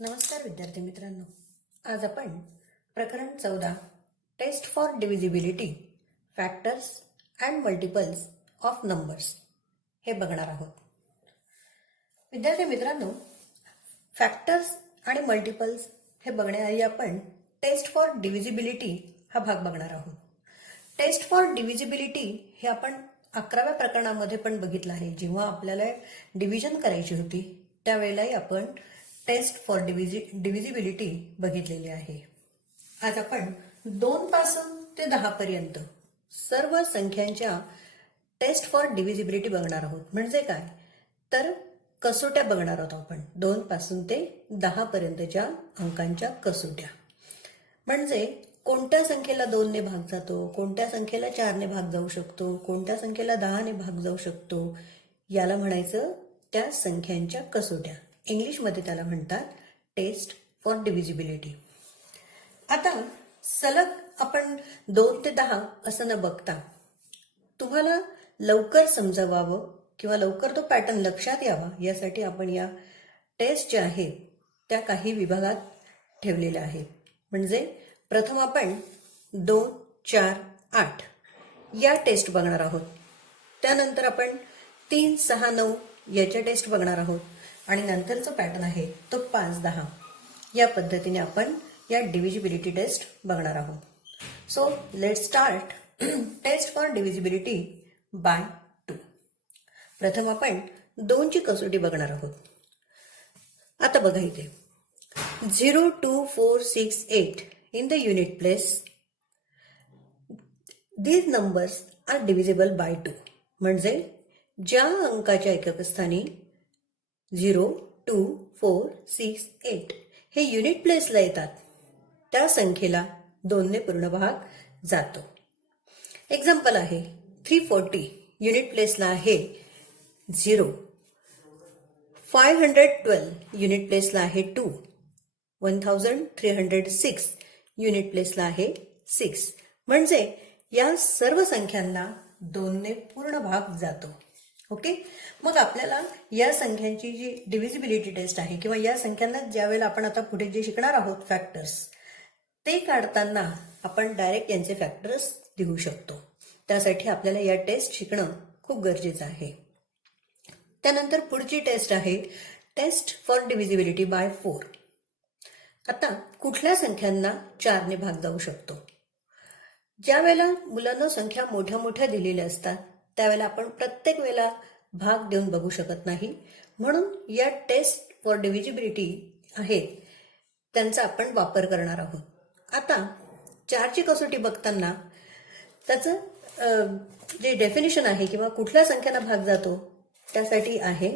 नमस्कार विद्यार्थी मित्रांनो, आज आपण प्रकरण 14 test for divisibility factors and multiples of numbers हे बघणार आहोत. विद्यार्थी मित्रांनो, फॅक्टर्स आणि मल्टिपल्स हे बघण्याआधी आपण टेस्ट फॉर डिव्हिजिबिलिटी हा भाग बघणार आहोत. टेस्ट फॉर डिव्हिजिबिलिटी हे आपण 11व्या प्रकरणामध्ये पण बघितलं आहे. जेव्हा आपल्याला डिव्हिजन करायची होती त्यावेळेलाही आपण टेस्ट फॉर डिव्हिजिबिलिटी बघितलेली आहे. आज आपण 2 पासून ते 10 पर्यंत सर्व संख्यांच्या टेस्ट फॉर डिव्हिजिबिलिटी बघणार आहोत. म्हणजे काय तर कसोट्या बघणार आहोत आपण. 2 पासून ते 10 पर्यंतच्या अंकांच्या कसोट्या. म्हणजे कोणत्या संख्येला 2 ने भाग जातो, कोणत्या संख्येला 4 ने भाग जाऊ शकतो, कोणत्या संख्येला 10 ने भाग जाऊ शकतो, याला म्हणायचं त्या संख्यांच्या कसोट्या. इंग्लिशमध्ये त्याला म्हणतात टेस्ट फॉर डिव्हिजिबिलिटी. आता सलग आपण 2 ते 10 असं न बघता तुम्हाला लवकर समजावावं किंवा लवकर तो पॅटर्न लक्षात यावा यासाठी आपण या टेस्ट ज्या आहेत त्या काही विभागात ठेवलेल्या आहेत. म्हणजे प्रथम आपण 2, 4, 8 या टेस्ट बघणार आहोत. त्यानंतर आपण 3, 6, 9 याच्या टेस्ट बघणार आहोत. आणि नंतरचा पॅटर्न आहे तो 5, 10 या पद्धतीने आपण या डिव्हिजिबिलिटी टेस्ट बघणार आहोत. So let start test for divisibility by 2. प्रथम आपण 2 ची कसोटी बघणार आहोत. आता बघा इथे 0, 2, 4, 6, 8 in the unit place. These numbers are divisible by 2. म्हणजे ज्या अंकाच्या एकक स्थानी 0, 2, 4, 6, 8 हे युनिट प्लेसला येतात त्या संख्येला 2 ने पूर्ण भाग जातो. एक्झाम्पल आहे 340 युनिट प्लेसला आहे 0, 512 युनिट प्लेसला आहे 2, 1306 युनिट प्लेसला आहे 6. म्हणजे या सर्व संख्यांना 2 ने पूर्ण भाग जातो. ओके, मग आपल्याला या संख्यांची जी डिव्हिजिबिलिटी टेस्ट आहे किंवा या संख्यांना ज्या वेळेला आपण आता पुढे जे शिकणार आहोत फॅक्टर्स ते काढताना आपण डायरेक्ट यांचे फॅक्टर्स लिहू शकतो. त्यासाठी आपल्याला या टेस्ट शिकणं खूप गरजेचं आहे. त्यानंतर पुढची टेस्ट आहे टेस्ट फॉर डिव्हिजिबिलिटी बाय 4. आता कुठल्या संख्यांना 4 ने भाग जाऊ शकतो. ज्या वेळेला मुलांना संख्या मोठ्या मोठ्या दिलेल्या असतात त्यावेळेला आपण प्रत्येक वेळेला भाग देऊन बघू शकत नाही. म्हणून या टेस्ट फॉर डिव्हिजिबिलिटी आहेत त्यांचा आपण वापर करणार आहोत. आता 4 ची कसोटी बघताना त्याचं जे डेफिनेशन आहे किंवा कुठल्या संख्यांना भाग जातो त्यासाठी आहे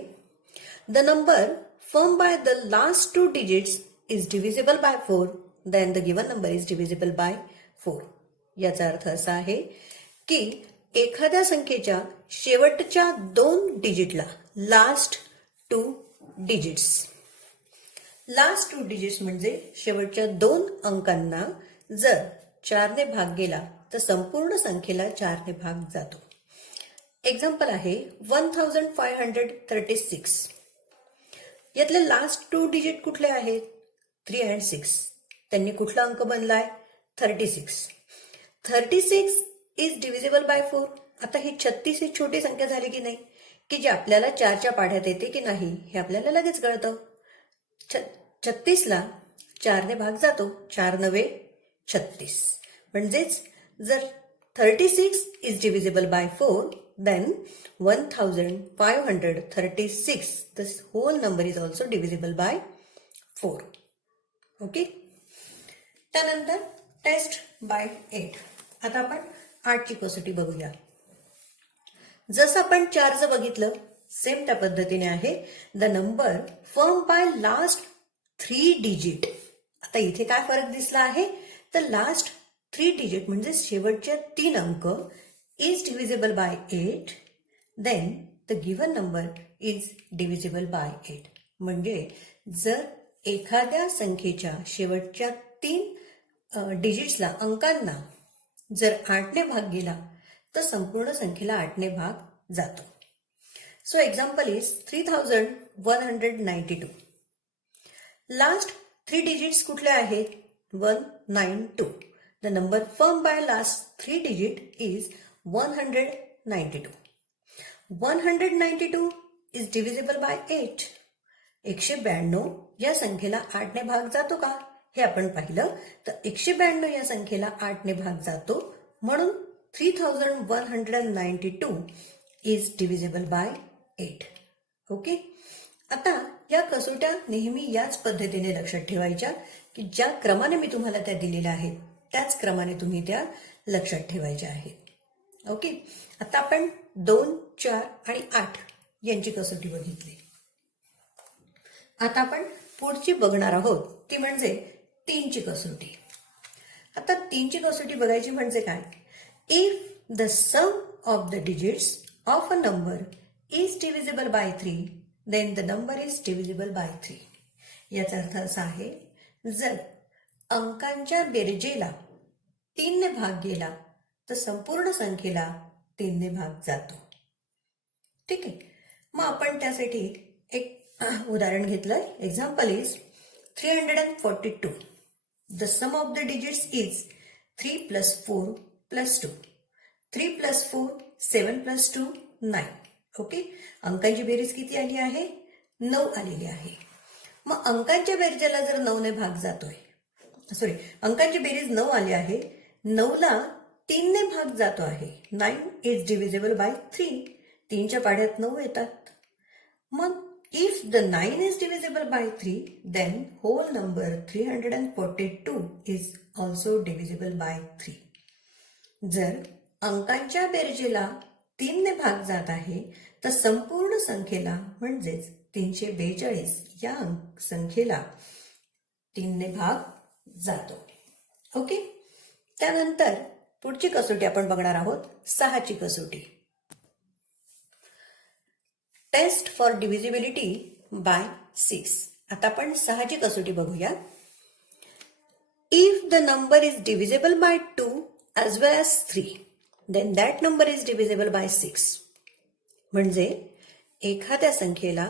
the number form by the last 2 digits is divisible by 4 then the given number is divisible by 4. याचा अर्थ असा आहे की एखाद्या संख्येच्या शेवटच्या 2 डिजिटला लास्ट 2 डिजिट्स म्हणजे शेवटच्या 2 अंकांना जर 4 ने भाग गेला तर संपूर्ण संख्येला 4 ने भाग जातो. एक्झाम्पल आहे 1536. यातले लास्ट 2 डिजिट कुठले आहेत 3 and 6. त्यांनी कुठला अंक बनलाय 36. 36 इज डिव्हिजिबल बाय 4. आता ही 36 ही छोटी संख्या झाली की नाही की जी आपल्याला 4च्या पाढ्यात येते की नाही हे आपल्याला लगेच कळतं. 36ला 4 ने भाग जातो. 4 9 36. म्हणजेच जर 36 is divisible by 4 then 1536 this whole number is also divisible by 4. Okay, त्यानंतर टेस्ट बाय 8. आता आपण 8 ची कसोटी बघूया. जसं आपण 4चं बघितलं सेम त्या पद्धतीने आहे the number form by last 3 digit. आता इथे काय फरक दिसला आहे तर लास्ट 3 डिजिट म्हणजे शेवटचे 3 अंक is divisible by 8 then the given number is divisible by 8. म्हणजे जर एखाद्या संख्येच्या शेवटच्या 3 डिजिट्सला अंकांना जर 8 ने भाग गेला तर संपूर्ण संख्येला 8 ने भाग जातो. So example is 3192. Last 3 digits कुठले आहेत? 192. The number form by last 3 digit is 192. 192 is divisible by 8. 192 या संख्येला 8 ने भाग जातो का हे आपण पाहिलं. तर 192 या संख्येला 8 ने भाग जातो, म्हणून 3192 इज डिव्हिजिबल बाय 8. ओके. आता या कसोट्या नेहमी याच पद्धतीने लक्षात ठेवायच्या की ज्या क्रमाने मी तुम्हाला त्या दिलेल्या आहेत त्याच क्रमाने तुम्ही त्या लक्षात ठेवायच्या आहेत. ओके. आता आपण 2, 4 आणि 8 यांची कसोटी बघितली. आता आपण पुढची बघणार आहोत ती म्हणजे 3 ची कसोटी. आता 3 ची कसोटी बघायची म्हणजे काय? If the sum of the digits of a number is divisible by 3 then the number is divisible by 3. याचा अर्थ असा आहे, जर अंकांच्या बेरजेला 3 ने भाग गेला तर संपूर्ण संख्येला 3 ने भाग जातो. ठीक आहे. मग आपण त्यासाठी एक उदाहरण घेतलंय. Example is 342. The sum of the digits is 3 + 4 + 2. 3 + 4 7 + 2 9. Okay. अंकांची बेरीज किती आली आहे? 9 आलेली आहे. मग अंकांच्या बेरजेला जर 9 ने भाग जातोय, अंकांची बेरीज 9 आली आहे, 9 ला 3 ने भाग जातो आहे. 9 इज डिव्हिजिबल बाय 3. 3च्या पाढ्यात 9 येतात. मग if the 9 is divisible by 3 then whole number 342 is also divisible by 3. जर अंकांच्या बेरजेला 3 ने भाग जात आहे तर संपूर्ण संख्येला म्हणजेच 342 या संख्येला 3 ने भाग जातो. ओके. त्यानंतर पुढची कसोटी आपण बघणार आहोत 6 ची कसोटी. Test for divisibility by 6. आता आपण 6 ची कसोटी बघूया. If the number is divisible by 2 as well as 3 then that number is divisible by 6. म्हणजे एखाद्या संख्येला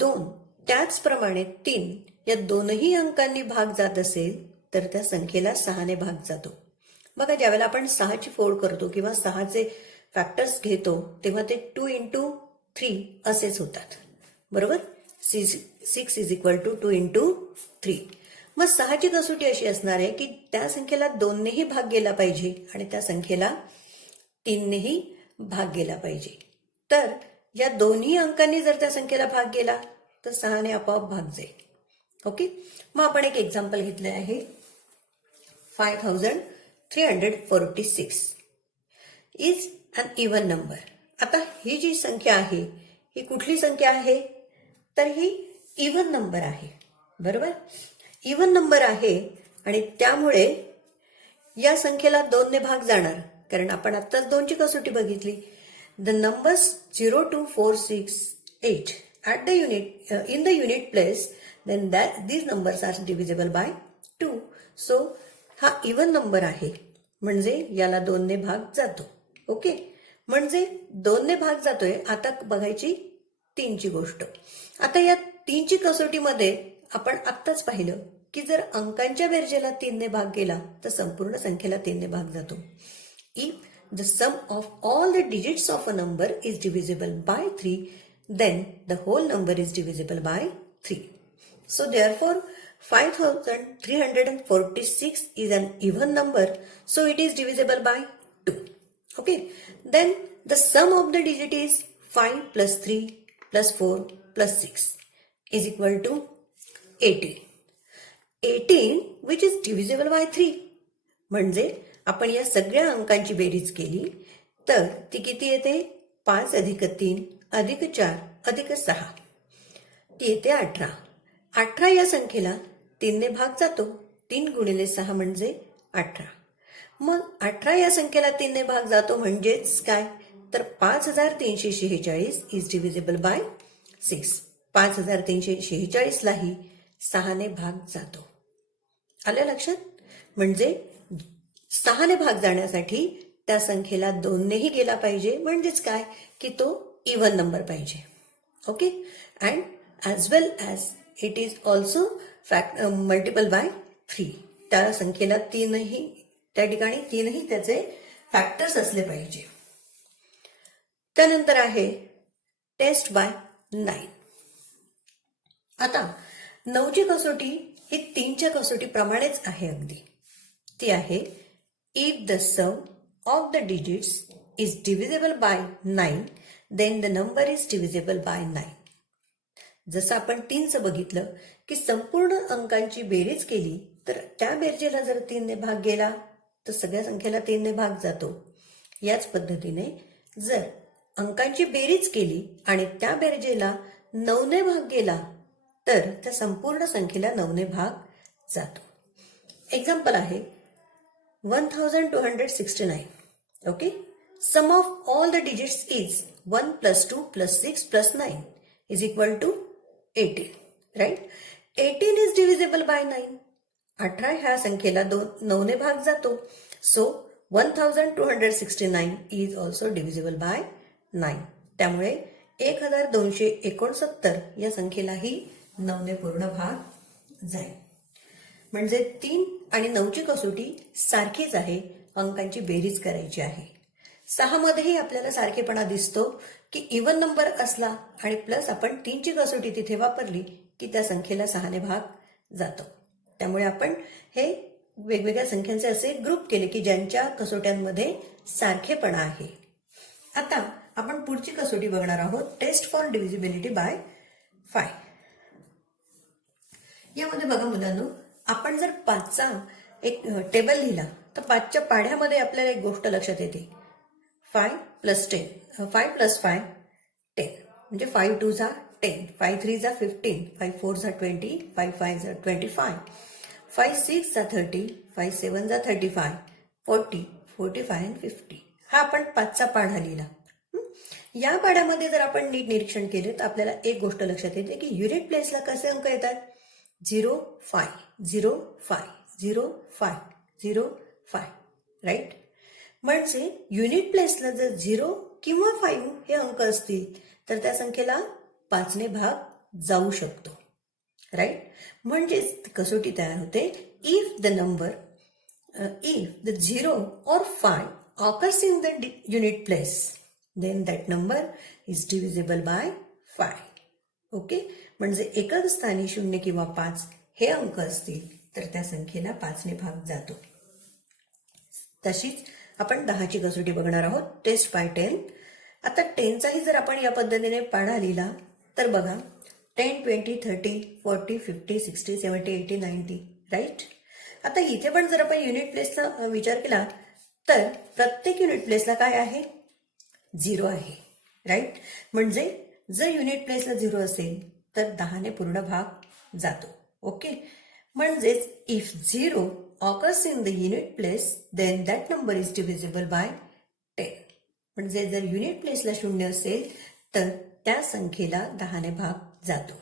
2 त्याचप्रमाणे 3 या दोनही अंकांनी भाग जात असेल तर त्या संख्येला 6 ने भाग जातो. बघा, ज्यावेळेला आपण 6 ची फोड करतो किंवा 6 चे फॅक्टर्स घेतो तेव्हा ते 2 × 3 असेच होतात. बरोबर. 6 इज इक्वल टू 2 × 3. मग 6 ची कसोटी अशी असणार आहे की त्या संख्येला 2 नेही भाग गेला पाहिजे आणि त्या संख्येला 3 नेही भाग गेला पाहिजे. तर या दोन्ही अंकांनी जर त्या संख्येला भाग गेला तर 6 ने आपोआप भाग जाईल. ओके. मग आपण एक एक्झाम्पल घेतले आहे. 5346 इज अन इव्हन नंबर. आता ही जी संख्या आहे ही कुठली संख्या आहे? तर ही इव्हन नंबर आहे. बरोबर. इव्हन नंबर आहे आणि त्यामुळे या संख्येला 2 ने भाग जाणार, कारण आपण आत्ताच 2 ची कसोटी बघितली. The numbers 0 to 4, 6, 8 at the unit in the unit place, then these numbers are divisible by 2. So हा इव्हन नंबर आहे म्हणजे याला 2 ने भाग जातो. ओके. म्हणजे 2 ने भाग जातोय. आता बघायची 3 ची गोष्ट. आता या 3 ची कसोटीमध्ये आपण आत्ताच पाहिलं की जर अंकांच्या बेरजेला 3 ने भाग गेला तर संपूर्ण संख्येला 3 ने भाग जातो. If the sum of all the digits of a number is divisible by 3, then the whole number is divisible by 3. So therefore 5346 is an even number, so it is divisible by 2. Okay. Then the sum of the digit is 5 + 3 + 4 + 6 is equal to 18. 18 which is divisible by 3. म्हणजे आपण या सगळ्या अंकांची बेरीज केली तर ती किती येते? 5 + 3 + 4 + 6 ती येते 18. 18 या संख्येला 3 ने भाग जातो. 3 × 6 म्हणजे 18. मग 18 या संख्येला 3 ने भाग जातो म्हणजेच काय? तर 5346 इज डिव्हिजिबल बाय 6. 5346 लाही 6 ने भाग जातो. आलं लक्षात? म्हणजे 6 ने भाग जाण्यासाठी त्या संख्येला 2 नेही गेला पाहिजे, म्हणजेच काय की तो इव्हन नंबर पाहिजे. Okay. And as well as it is also multiple bye 3. त्या संख्येला त्या ठिकाणी तीनही त्याचे फॅक्टर्स असले पाहिजे. त्यानंतर आहे टेस्ट बाय 9. आता 9ची कसोटी ही 3च्या कसोटीप्रमाणेच आहे अगदी. ती आहे if the sum of the digits is divisible by 9 then the number is divisible by 9. जसं आपण 3चं बघितलं की संपूर्ण अंकांची बेरीज केली तर त्या बेरजेला जर 3ने भाग गेला तर सगळ्या संख्येला 3ने भाग जातो. याच पद्धतीने जर अंकांची बेरीज केली आणि त्या बेरजेला 9ने भाग गेला तर त्या संपूर्ण संख्येला 9ने भाग जातो. एक्झाम्पल आहे 1269. Okay, sum of all the digits is 1 + 2 + 6 + 9 is equal to 18. Right, 18 is divisible by 9. 18 ह्या संख्येला 9ने भाग जातो. So 1269 is also divisible by 9. त्यामुळे 1269 या संख्येलाही 9ने पूर्ण भाग जाईल. म्हणजे 3 आणि 9ची कसोटी सारखीच आहे, अंकांची बेरीज करायची आहे. 6 मध्येही आपल्याला सारखेपणा दिसतो की इव्हन नंबर असला आणि प्लस आपण 3ची कसोटी तिथे वापरली की त्या संख्येला 6ने भाग जातो. त्यामुळे आपण हे वेगवेगळ्या संख्यांचे असे ग्रुप केले की ज्यांच्या कसोट्यांमध्ये सारखेपणा आहे. आता आपण पुढची कसोटी बघणार आहोत, टेस्ट फॉर डिव्हिजिबिलिटी बाय 5. यामध्ये बघा मुलांनो, आपण जर 5चा एक टेबल लिहिला तर 5च्या पाढ्यामध्ये आपल्याला एक गोष्ट लक्षात येते, 5 + 10, 5 + 5 10. म्हणजे 5 2 जा 10, 5 3 जा 15, 5 4 जा 20, 5 5 जा 25, 5 6 जा 30, 5 7 जा 35, 40, 45 आणि 50. हा आपण 5चा पाढा लिहिला. या पाढ्यामध्ये जर आपण नीट निरीक्षण केले तर आपल्याला एक गोष्ट लक्षात येते की युनिट प्लेसला कसे अंक येतात, 0 5 0 5 0 5 0 5. राईट, म्हणजे युनिट प्लेसला जर 0 किंवा 5 हे अंक असतील तर त्या संख्येला 5ने भाग जाऊ शकतो. राईट, म्हणजेच कसोटी तयार होते, if the 0 or 5 occurs in the unit place then that number is divisible by 5. Okay, म्हणजे एकक स्थानी 0 किंवा 5 हे अंक असतील तर त्या संख्येला 5ने भाग जातो. तशीच आपण 10ची कसोटी बघणार आहोत, टेस्ट बाय 10. आता 10चाही जर आपण या पद्धतीने पाढा लिहिला तर बघा 10 20 30 40 50 60 70 80 90. राईट, आता इथे पण जर आपण युनिट प्लेसला विचार केला तर प्रत्येक युनिट प्लेसला काय आहे, 0 आहे. राईट, म्हणजे जर युनिट प्लेसला 0 असेल तर 10ने पूर्ण भाग जातो. ओके, म्हणजेच if 0 occurs in the unit place then that number is divisible by 10. म्हणजे जर युनिट प्लेसला 0 असेल तर त्या संख्येला 10ने भाग जातो.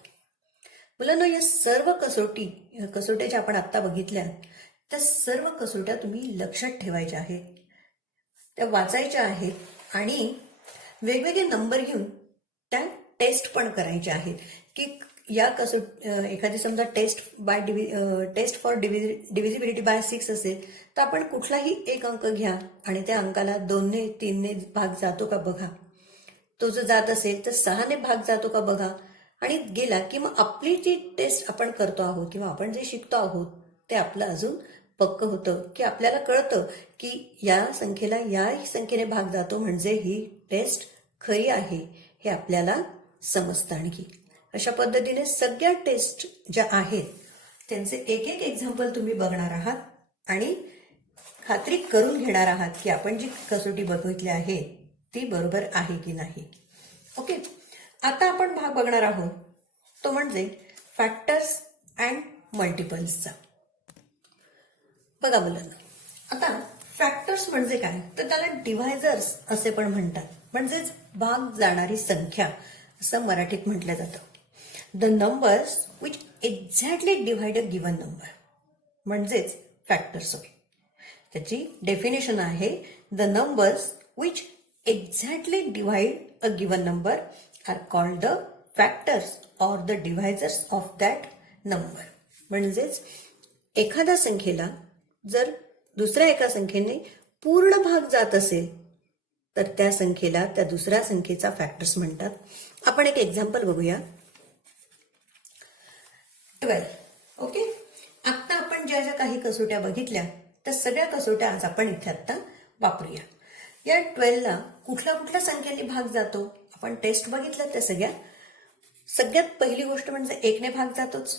मुलांनो, या सर्व कसोट्या ज्या आपण आता बघितल्या त्या सर्व कसोट्या तुम्ही लक्षात ठेवायच्या आहेत, त्या वाचायच्या आहेत आणि वेगवेगळे नंबर घेऊन त्या टेस्ट पण करायच्या आहेत की या एखादी समजा टेस्ट फॉर डिव्हिजिबिलिटी बाय 6 असेल तर आपण कुठलाही एक अंक घ्या आणि त्या अंकाला 2ने 3ने भाग जातो का बघा. तो जर जात असेल तर 6ने भाग जातो का बघा. आणि गेला की मग आपली जी टेस्ट आपण करतो आहोत किंवा आपण जे शिकतो आहोत ते आपलं अजून पक्क होतं की आपल्याला कळतं की या संख्येला या संख्येने भाग जातो म्हणजे ही टेस्ट खरी आहे हे आपल्याला समजतं. आणखी अशा पद्धतीने सगळ्या टेस्ट ज्या आहेत त्यांचे एक एक एक्झाम्पल तुम्ही बघणार आहात आणि खात्री करून घेणार आहात की आपण जी कसोटी बघितली आहे ती बरोबर आहे की नाही. ओके, आता आपण भाग बघणार आहोत तो म्हणजे फॅक्टर्स अँड मल्टिपल्सचा. बघा मुलांना, आता फॅक्टर्स म्हणजे काय तर त्याला डिव्हायझर्स असे पण म्हणतात, म्हणजेच भाग जाणारी संख्या असं मराठीत म्हटलं जातं. The numbers which exactly divide a given number म्हणजेच फॅक्टर्स होय. त्याची डेफिनेशन आहे, the numbers which exactly divide a given number are called the factors or the divisors of that number. म्हणजेच एखाद्या संख्येला जर दुसऱ्या एका संख्येने पूर्ण भाग जात असेल तर त्या संख्येला त्या दुसऱ्या संख्येचा फॅक्टर्स म्हणतात. आपण एक एक्झाम्पल बघूया. 12. ओके, आता आपण ज्या ज्या काही कसोट्या बघितल्या त्या सगळ्या कसोट्या आज आपण इथे आता वापरूया. या 12ला कुठल्या कुठल्या संख्येने भाग जातो आपण टेस्ट बघितल्या त्या सगळ्यात पहिली गोष्ट म्हणजे 1 ने भाग जातोच.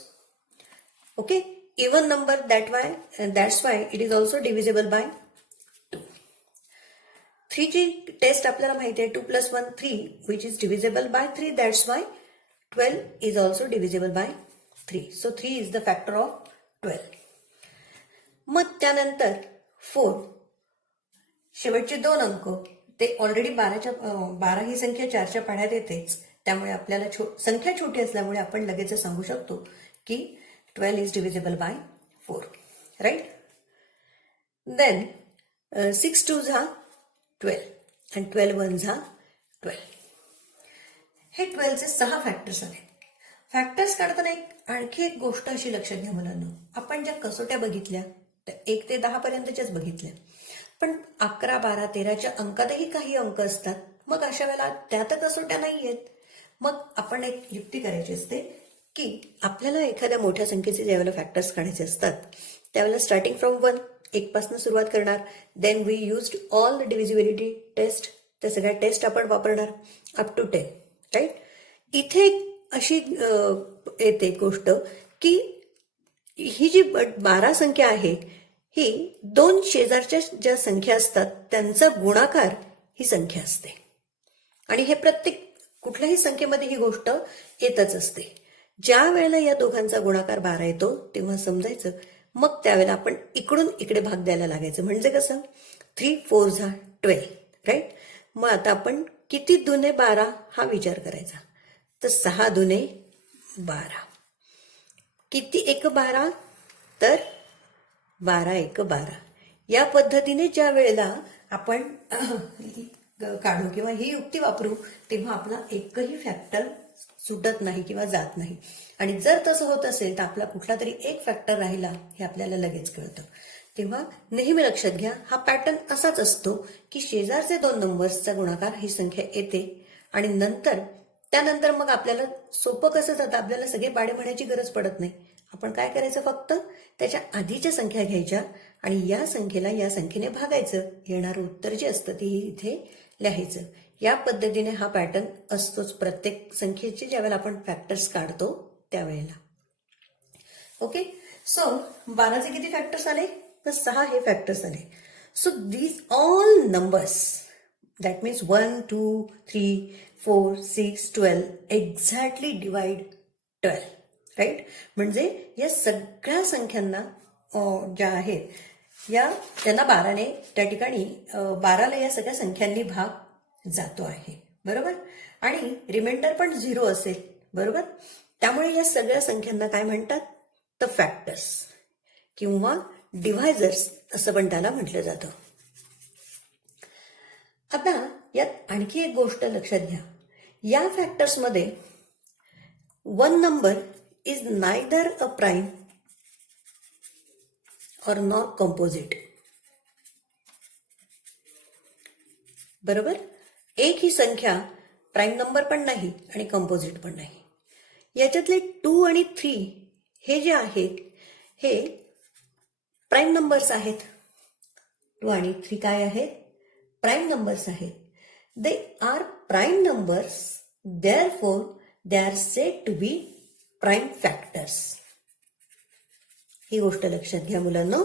Okay, even number that's why it is also divisible by 2. 3 ची टेस्ट आपल्याला माहिती आहे 2 + 1 3 which is divisible by 3. That's why 12 is also divisible by 3. So 3 is the factor of 12. मग त्यानंतर 4, शेवटचे 2 अंक ते ऑलरेडी 12 ही संख्या 4च्या पाढ्यात येतेच, त्यामुळे आपल्याला संख्या छोटी असल्यामुळे आपण लगेच सांगू शकतो की 12 is divisible by 4. Right. Then 6 2 जा 12 आणि 12 1 जा 12. हे 12चे 6 फॅक्टर्स आहेत. फॅक्टर्स काढताना आणखी एक गोष्ट अशी लक्षात घ्या मुलांनो, आपण ज्या कसोट्या बघितल्या त्या 1 ते 10 पर्यंतच्याच बघितल्या, पण 11 12 13च्या अंकातही काही अंक असतात. मग अशा वेळेला त्या तर कसोट्या नाही आहेत. मग आपण एक युक्ती करायची असते की आपल्याला एखाद्या मोठ्या संख्येचे ज्यावेळेला फॅक्टर्स काढायचे असतात त्यावेळेला स्टार्टिंग फ्रॉम 1 पासून सुरुवात करणार. Then we used all the divisibility test, त्या सगळ्या टेस्ट आपण वापरणार अप टू 10. राईट. इथे अशी येते गोष्ट की ही जी 12 संख्या आहे ही 2 शेजारच्या ज्या संख्या असतात त्यांचा गुणाकार ही संख्या असते. आणि हे प्रत्येक कुठल्याही संख्येमध्ये ही गोष्ट येतच असते. ज्या वेळेला या दोघांचा गुणाकार 12 येतो तेव्हा समजायचं मग त्यावेळेला आपण इकडून इकडे भाग द्यायला लागायचं. म्हणजे कसं 3 4 जा 12. राईट. मग आता आपण किती दुने 12 हा विचार करायचा. तर 6 दुने 12. किती 1 12 तर 12 1 12. या पद्धतीने ज्या वेळेला आपण काढू किंवा ही युक्ती वापरू तेव्हा आपला एकही फॅक्टर सुटत नाही किंवा जात नाही. आणि जर तसं होत असेल तर आपला कुठला तरी एक फॅक्टर राहिला हे आपल्याला लगेच कळतं. तेव्हा नेहमी लक्षात घ्या हा पॅटर्न असाच असतो की शेजारचे 2 नंबर्सचा गुणाकार ही संख्या येते आणि त्यानंतर मग आपल्याला सोपं कसं जातं, आपल्याला सगळे पाढे म्हणायची गरज पडत नाही. आपण काय करायचं, फक्त त्याच्या आधीच्या संख्या घ्यायच्या आणि या संख्येला या संख्येने भागायचं. येणारं उत्तर जे असतं ते इथे लिहायचं. या पद्धतीने हा पॅटर्न असतोच प्रत्येक संख्येचे ज्यावेळेला आपण फॅक्टर्स काढतो त्यावेळेला. ओके. सो 12चे किती फॅक्टर्स आले तर 6 हे फॅक्टर्स आले. So these all numbers that means 1 2 3 4 6 12 exactly divide 12. Right. म्हणजे या सगळ्या संख्यांना ज्या आहेत या त्यांना 12ने त्या ठिकाणी 12ला या सगळ्या संख्यांनी भाग जातो आहे. बरोबर. आणि रिमाइंडर पण 0 असेल. बरोबर. त्यामुळे या सगळ्या संख्यांना काय म्हणतात तर फॅक्टर्स किंवा डिव्हायजर्स असं पण त्याला म्हटलं जातं. आता यात आणखी एक गोष्ट लक्षात घ्या. या फॅक्टर्समध्ये 1 number is neither a prime और नॉट कंपोजिट. बरोबर. एक ही संख्या प्राईम नंबर पण नाही आणि कंपोजिट पण नाही. याच्यातले 2 आणि 3 हे जे आहेत हे प्राईम नंबर्स आहेत. 2 आणि 3 काय आहेत, प्राईम नंबर्स आहेत. They are prime numbers, therefore they are said to be prime factors. ही गोष्ट लक्षात घ्या मुलांनो.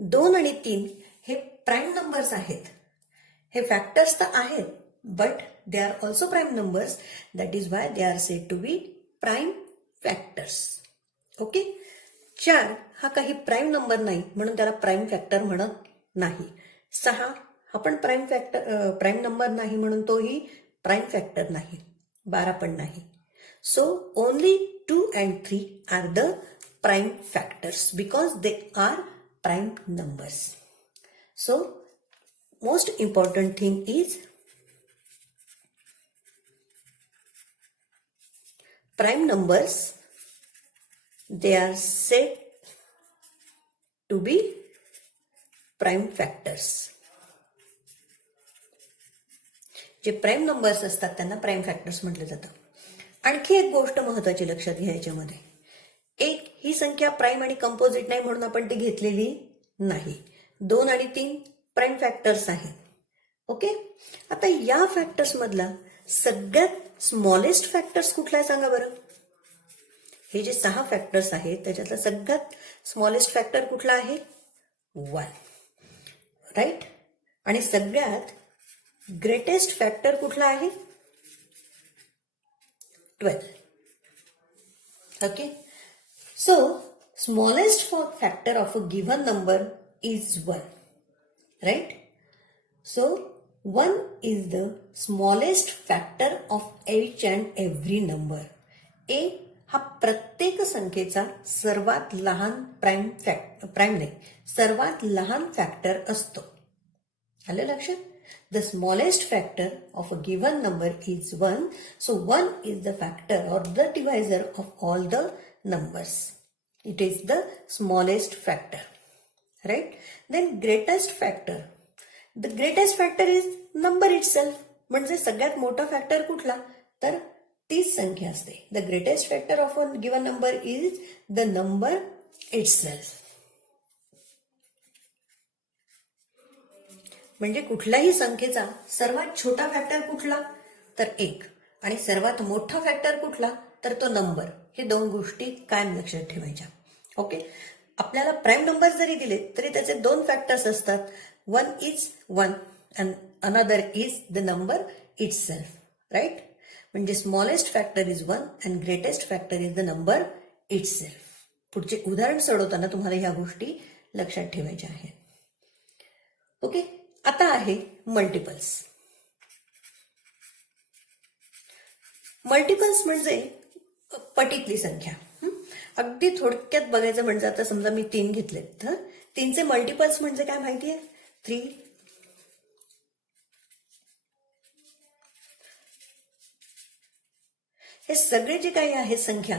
2 आणि 3 हे प्राईम नंबर्स आहेत. हे फॅक्टर्स तर आहेत but they are also prime numbers. That is why they are said to be prime factors. Okay. 4 हा काही प्राईम नंबर नाही म्हणून त्याला प्राईम फॅक्टर म्हणत नाही. 6 हा पण प्राईम नंबर नाही म्हणून तोही प्राईम फॅक्टर नाही. 12 पण नाही. So only 2 and 3 are the prime factors because they are prime numbers. So most important thing is prime numbers, they are said to be prime factors. जे प्राईम नंबर्स असतात त्यांना prime factors म्हटलं जातं. आणखी एक गोष्ट महत्वाची लक्षात घ्या याच्यामध्ये, एक ही संख्या प्राईम आणि कंपोजिट नाही म्हणून आपण ती घेतलेली नाही. 2 आणि 3 प्राईम फॅक्टर्स आहेत. ओके, आता या फॅक्टर्स मधला सगळ्यात स्मॉलेस्ट फॅक्टर्स कुठला आहे सांगा बरं. हे जे 6 फॅक्टर्स आहेत त्याच्यातला सगळ्यात स्मॉलेस्ट फॅक्टर कुठला आहे? 1. राईट. आणि सगळ्यात ग्रेटेस्ट फॅक्टर कुठला आहे? 12. Okay, so smallest factor of a given number is 1. Right. So 1 is the smallest factor of each and every number. A हा प्रत्येक संख्येचा सर्वात लहान प्राईम नाही, सर्वात लहान फॅक्टर असतो. आलं लक्षात? The smallest factor of a given number is 1. So 1 is the factor or the divisor of all the numbers. It is the smallest factor. Right? Then greatest factor. The greatest factor is number itself. म्हणजे सगळ्यात मोठा factor कुठला? तर तीच संख्या असते. The greatest factor of a given number is the number itself. म्हणजे कुठल्याही संख्येचा सर्वात छोटा फॅक्टर कुठला? तर 1. आणि सर्वात मोठा फॅक्टर कुठला? तर तो नंबर. हे 2 गोष्टी कायम लक्षात ठेवायच्या. ओके, आपल्याला प्राईम नंबर जरी दिले तरी त्याचे 2 फॅक्टर्स असतात. One is 1 and another is the number itself. Right? म्हणजे smallest factor is 1 and greatest factor is the number itself. पुढचे उदाहरण सोडवताना तुम्हाला ह्या गोष्टी लक्षात ठेवायच्या आहेत. ओके, आता आहे मल्टिपल्स. मल्टिपल्स म्हणजे पटीतली संख्या. अगदी थोडक्यात बघायचं म्हणजे आता समजा मी 3 घेतलेत तर 3चे मल्टिपल्स म्हणजे काय माहितीये? 3. हे सगळे जे काही आहे संख्या,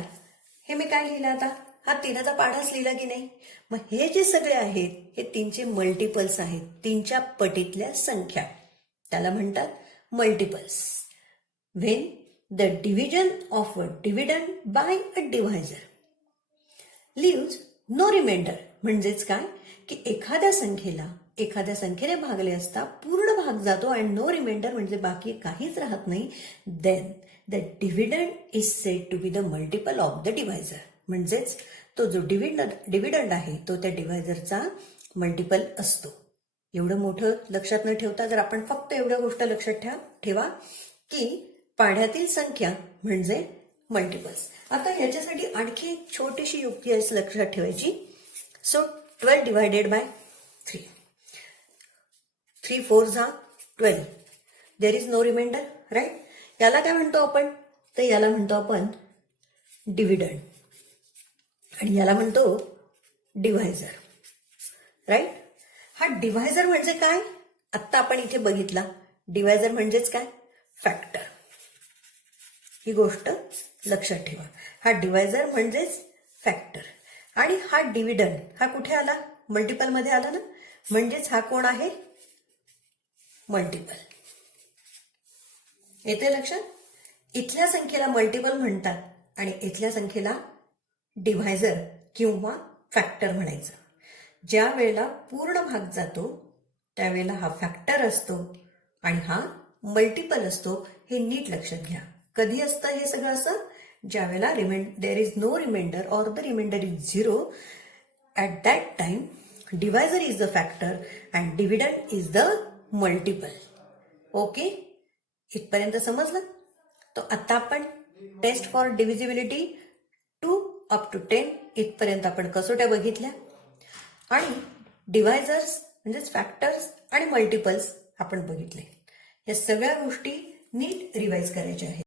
हे मी काय लिहिलं आता? हा 3चा पाढाच लिहिला की नाही? मग हे जे सगळे आहेत हे 3चे मल्टिपल्स आहेत. 3च्या पटीतल्या संख्या त्याला म्हणतात multiples. When the division of a dividend by a divisor leaves no remainder. म्हणजेच काय की एखाद्या संख्येने भागले असता पूर्ण भाग जातो आणि नो रिमाइंडर म्हणजे बाकी काहीच राहत नाही. Then the dividend is said to be the multiple of the divisor. म्हणजेच तो जो डिव्हिडंड आहे तो त्या डिव्हायझरचा मल्टिपल असतो. एवढं मोठं लक्षात न ठेवता जर आपण फक्त एवढ्या गोष्ट लक्षात ठेवा की पाढ्यातील संख्या म्हणजे मल्टिपल्स. आता ह्याच्यासाठी आणखी एक छोटीशी युक्ती आहे लक्षात ठेवायची. So 12 divided by 3. 3 4s 12. There is no remainder. Right. याला काय म्हणतो आपण? तर याला म्हणतो आपण डिव्हिडंड आणि याला म्हणतो डिव्हायझर. राईट. हा डिव्हायझर म्हणजे काय? आत्ता आपण इथे बघितला. डिव्हायझर म्हणजेच काय? फॅक्टर. ही गोष्ट लक्षात ठेवा. हा डिव्हायझर म्हणजेच फॅक्टर. आणि हा डिव्हिडंड हा कुठे आला? मल्टिपल मध्ये आला ना. म्हणजेच हा कोण आहे? मल्टिपल. येते लक्षात? इथल्या संख्येला मल्टिपल म्हणतात आणि इथल्या संख्येला डिव्हायझर किंवा फॅक्टर म्हणायचं. ज्या वेळेला पूर्ण भाग जातो त्यावेळेला हा फॅक्टर असतो आणि हा मल्टिपल असतो. हे नीट लक्षात घ्या. कधी असतं हे सगळं असं? ज्या वेळेला there is no remainder or the remainder is 0. At that time divisor is the factor and dividend is the multiple. Okay, इथपर्यंत समजलं? तो आता आपण test for divisibility 2 up to 10 इथपर्यंत आपण कसोट्या बघितल्या आणि डिव्हायझर्स म्हणजेच फॅक्टर्स आणि मल्टिपल्स आपण बघितले. या सगळ्या गोष्टी नीट रिवाइज करायच्या आहेत.